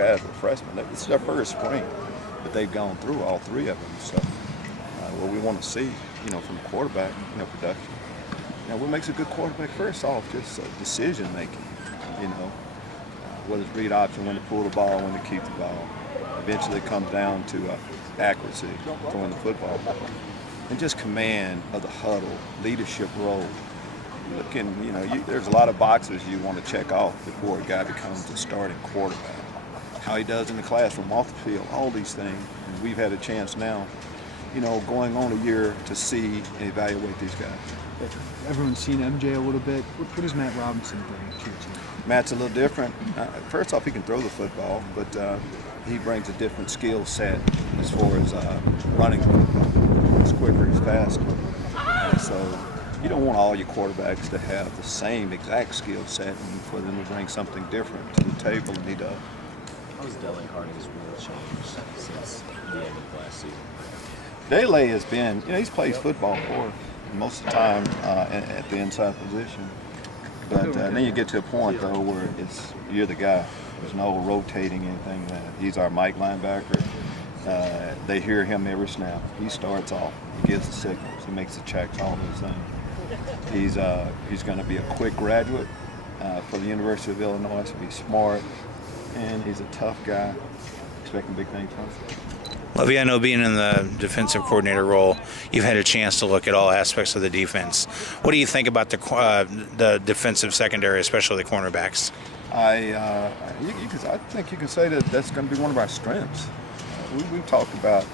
guys were freshmen. This is their first spring that they've gone through, all three of them. So what we want to see, from the quarterback, production. What makes a good quarterback? First off, just decision making. Whether it's read option, when to pull the ball, when to keep the ball. Eventually it comes down to accuracy, throwing the football, and just command of the huddle, leadership role. There's a lot of boxes you want to check off before a guy becomes a starting quarterback. How he does in the classroom, off the field, all these things. And we've had a chance now, going on a year to see and evaluate these guys. Everyone's seen MJ a little bit. What does Matt Robinson bring to your team? Matt's a little different. First off, he can throw the football, but he brings a different skill set as far as running the football. He's quicker, he's faster. So you don't want all your quarterbacks to have the same exact skill set and for them to bring something different to the table, and he does. How has Dele Harding's role changed since the end of last season? Dele has been, he plays football for most of the time at the inside position. But then you get to a point, though, where you're the guy. There's no rotating anything. He's our Mike linebacker. They hear him every snap. He starts off. He gives the signals. He makes the checks, all those things. He's going to be a quick graduate for the University of Illinois. So he's smart, and he's a tough guy. Expecting big things from him. Lovie, I know being in the defensive coordinator role, you've had a chance to look at all aspects of the defense. What do you think about the defensive secondary, especially the cornerbacks? I think you can say that that's going to be one of our strengths. We've talked about,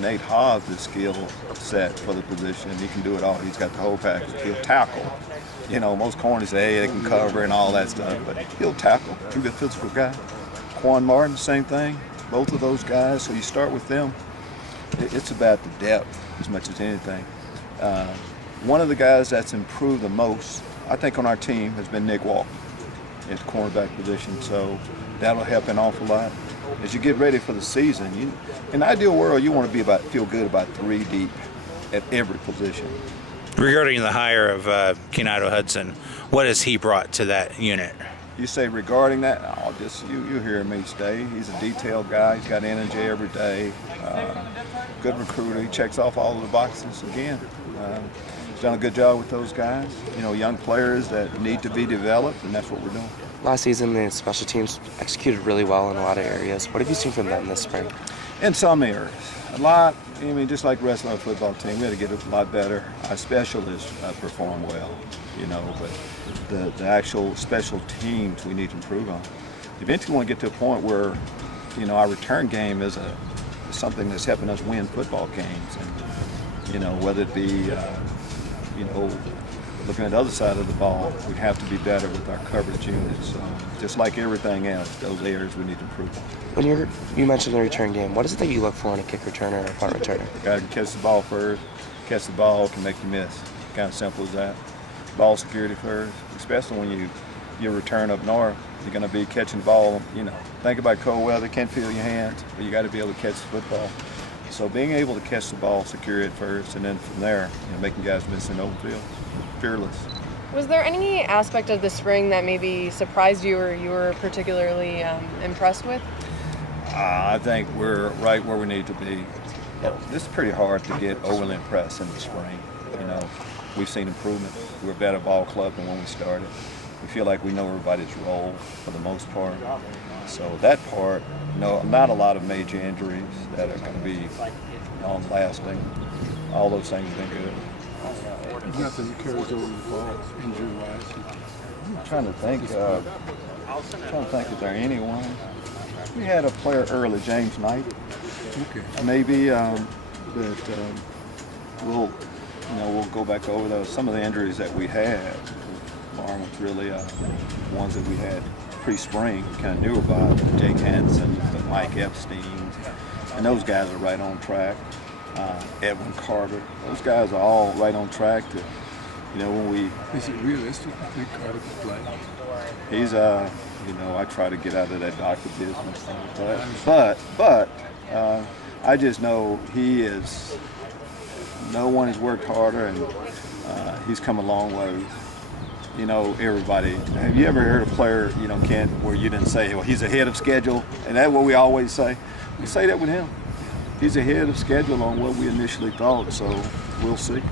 Nate Hobbs' skill set for the position. He can do it all. He's got the whole package. He'll tackle. Most corners say, hey, they can cover and all that stuff, but he'll tackle. He'll be a physical guy. Quan Martin, same thing. Both of those guys, so you start with them. It's about the depth as much as anything. One of the guys that's improved the most, I think, on our team has been Nick Walker at the cornerback position, so that'll help an awful lot. As you get ready for the season, in the ideal world, you want to feel good about 3 deep at every position. Regarding the hire of Kenado Hudson, what has he brought to that unit? You say regarding that, you hear me stay. He's a detailed guy. He's got energy every day. Good recruiter. He checks off all of the boxes again. He's done a good job with those guys. Young players that need to be developed, and that's what we're doing. Last season, the special teams executed really well in a lot of areas. What have you seen from them this spring? In some areas, a lot. Just like the rest of our football team, we had to get a lot better. Our specialists perform well, but the actual special teams we need to improve on. Eventually, we want to get to a point where, our return game is something that's helping us win football games, and whether it be, looking at the other side of the ball, we have to be better with our coverage units. Just like everything else, those areas we need to improve on. When you mentioned the return game, what is it that you look for in a kick returner or a punt returner? The guy can catch the ball first, catch the ball can make you miss. Kind of simple as that. Ball security first, especially when you return up north, you're going to be catching the ball. Think about cold weather, can't feel your hands, but you got to be able to catch the football. So being able to catch the ball, secure it first, and then from there, making guys miss in the open field. Fearless. Was there any aspect of the spring that maybe surprised you or you were particularly impressed with? I think we're right where we need to be. This is pretty hard to get overly impressed in the spring. We've seen improvement. We're a better ball club than when we started. We feel like we know everybody's role for the most part. So that part, not a lot of major injuries that are going to be long-lasting. All those things have been good. Nothing carries over the fall, injury-wise. I'm trying to think. Is there anyone? We had a player early, James Knight. Okay. Maybe we'll go back over some of the injuries that we had. Aren't really ones that we had pre-spring. We kind of knew about Jake Hansen, the Mike Epstein, and those guys are right on track. Edwin Carter, those guys are all right on track to, when we. Is it realistic to think Carter could play? He's I try to get out of that doctor business, but I just know he is. No one has worked harder, and he's come a long way. you know, everybody. Have you ever heard a player, you know, Kent, where you didn't say, well, he's ahead of schedule? And that's what we always say. We say that with him. He's ahead of schedule on what we initially thought, so we'll see.